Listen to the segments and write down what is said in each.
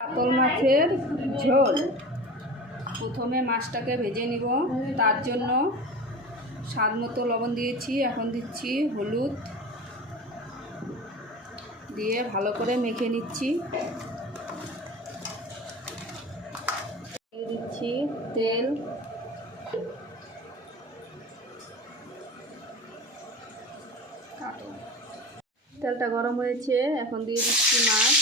কাতল মাছের ঝোল। প্রথমে মাছটাকে ভেজে নিব, তার জন্য স্বাদ মতো লবণ দিয়েছি। এখন দিচ্ছি হলুদ, দিয়ে ভালো করে মেখে নিচ্ছি। দিয়ে দিচ্ছি তেল, তেলটা গরম হয়েছে, এখন দিয়ে দিচ্ছি মাছ।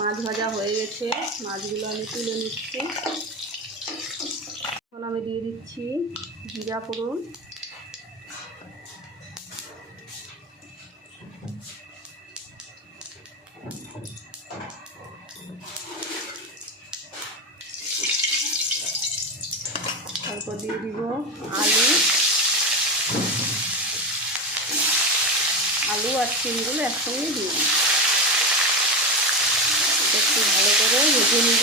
মাছ ভাজা হয়ে গেছে, মাছগুলো আমি তুলে নিচ্ছি। এখন আমি দিয়ে দিচ্ছি জিরা ফোড়ন, তারপর দিয়ে দিব আলু আর শিমগুলো একসঙ্গে দিয়ে দিই। এটা একটু ভালো করে ভেজে নিব।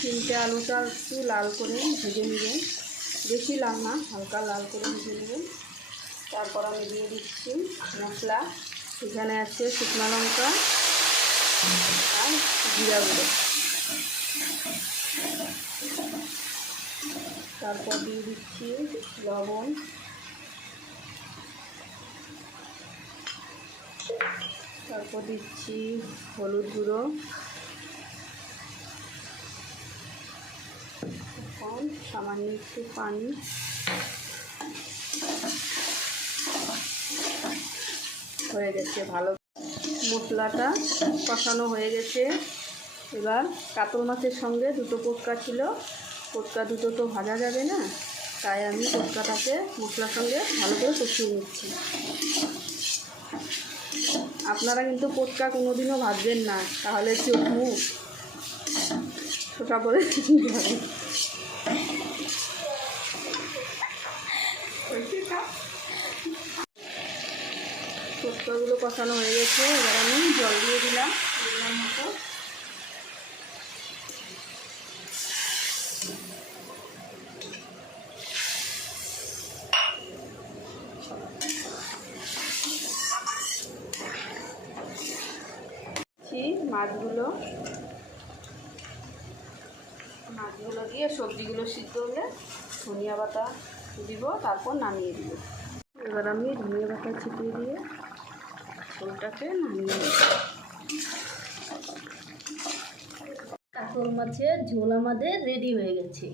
তিনটে আলুটা একটু লাল করে ভেজে নেবেন, বেশি লাল না, হালকা লাল করে ভেজে নেবেন। তারপর আমি দিয়ে দিচ্ছি মশলা। এখানে আছে শুকনো লঙ্কা আর জিরা গুঁড়ো। তারপর দিয়ে দিচ্ছি লবণ, তারপর দিচ্ছি হলুদ গুঁড়ো, এখন সামান্য একটু পানি। হয়ে গেছে, ভালো মশলাটা কষানো হয়ে গেছে। এবার কাতল মাছের সঙ্গে দুটো পটকা ছিল, পটকা দুটো তো ভাজা যাবে না, তাই আমি পটকাটাকে মশলার সঙ্গে ভালো করে কষিয়ে নিচ্ছি। আপনারা কিন্তু পটকা কোনোদিনও ভাজবেন না, তাহলে চোখ মুখ ছোটা করে যাবে। পটকাগুলো কষানো হয়ে গেছে, এবার আমি জল দিয়ে দিলাম পরিমাণ মতো। মাছগুলো দিয়ে সবজিগুলো সিদ্ধ হলে ধনিয়া পাতা দিব, তারপর নামিয়ে দিব। এবার আমি ধনিয়া পাতা ছিটিয়ে দিয়ে ঝোলটাকে নামিয়ে নেব। কাতল মাছের ঝোল আমাদের রেডি হয়ে গেছে।